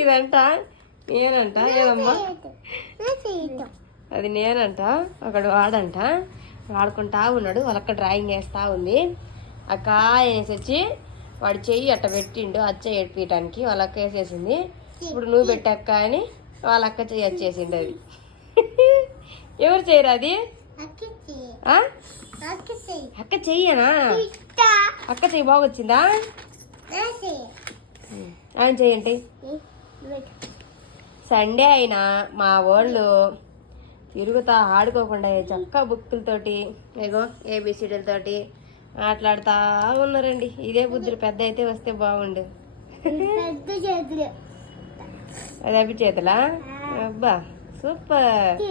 ఇదంట నేనంట. ఏమమ్మా అది నేనంట. ఒకడు వాడంట వాడుకుంటా ఉన్నాడు. వాళ్ళక్క డ్రాయింగ్ వేస్తూ ఉంది. అక్క అనేసి వచ్చి వాడు చెయ్యి అట్ట పెట్టిండు అచ్చ ఏడిపించడానికి. వాళ్ళక్క వేసేసింది. ఇప్పుడు నువ్వు పెట్టక్క అని వాళ్ళక్క చెయ్యి వచ్చేసిండు. అది ఎవరు చేయరు? అది అక్క చెయ్యనా? అక్క చెయ్యి బాగొచ్చిందా? ఆయన చెయ్యండి. సండే అయినా మా వాళ్ళు తిరుగుతా ఆడుకోకుండా చక్క బుక్కులతోటి ఏగో ఏబిసిడీలతోటి మాట్లాడుతూ ఉన్నారండి. ఇదే బుద్ధులు పెద్ద అయితే వస్తే బాగుండు. అది అవి చేతులా? అబ్బా సూపర్.